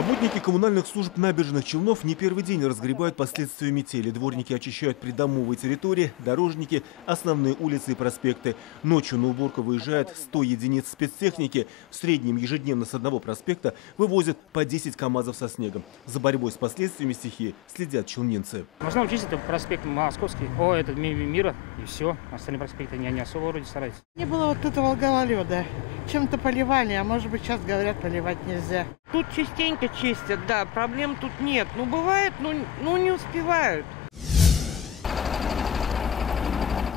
Работники коммунальных служб набережных Челнов не первый день разгребают последствия метели. Дворники очищают придомовые территории, дорожники, основные улицы и проспекты. Ночью на уборку выезжает 100 единиц спецтехники. В среднем ежедневно с одного проспекта вывозят по 10 КАМАЗов со снегом. За борьбой с последствиями стихии следят челнинцы. В основном чистят проспект Московский, этот Мира, и все. Остальные проспекты не особо вроде стараются. Не было вот этого гололеда. Чем-то поливали, а может быть сейчас говорят, поливать нельзя. Тут частенько чистят, да, проблем тут нет. Ну, бывает, ну не успевают.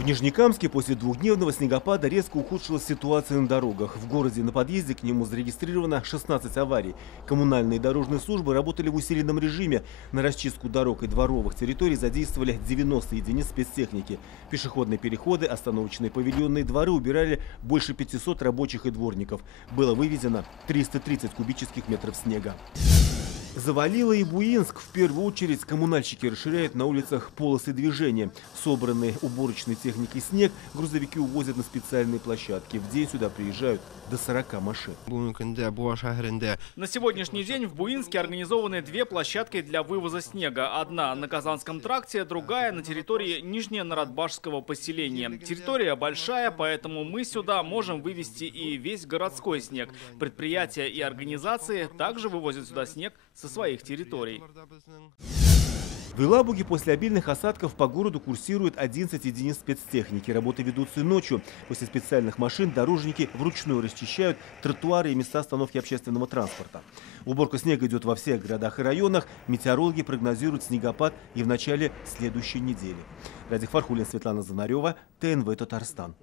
В Нижнекамске после двухдневного снегопада резко ухудшилась ситуация на дорогах. В городе на подъезде к нему зарегистрировано 16 аварий. Коммунальные дорожные службы работали в усиленном режиме. На расчистку дорог и дворовых территорий задействовали 90 единиц спецтехники. Пешеходные переходы, остановочные павильонные дворы убирали больше 500 рабочих и дворников. Было вывезено 330 кубических метров снега. Завалило и Буинск. В первую очередь коммунальщики расширяют на улицах полосы движения. Собранный уборочной техникой снег грузовики увозят на специальные площадки. В день сюда приезжают до 40 машин. На сегодняшний день в Буинске организованы две площадки для вывоза снега. Одна на Казанском тракте, другая на территории Нижненарадбашского поселения. Территория большая, поэтому мы сюда можем вывезти и весь городской снег. Предприятия и организации также вывозят сюда снег со своих территорий. В Елабуге после обильных осадков по городу курсирует 11 единиц спецтехники. Работы ведутся и ночью. После специальных машин дорожники вручную расчищают тротуары и места остановки общественного транспорта. Уборка снега идет во всех городах и районах. Метеорологи прогнозируют снегопад и в начале следующей недели. Радик Фархулин, Светлана Занарева, ТНВ Татарстан.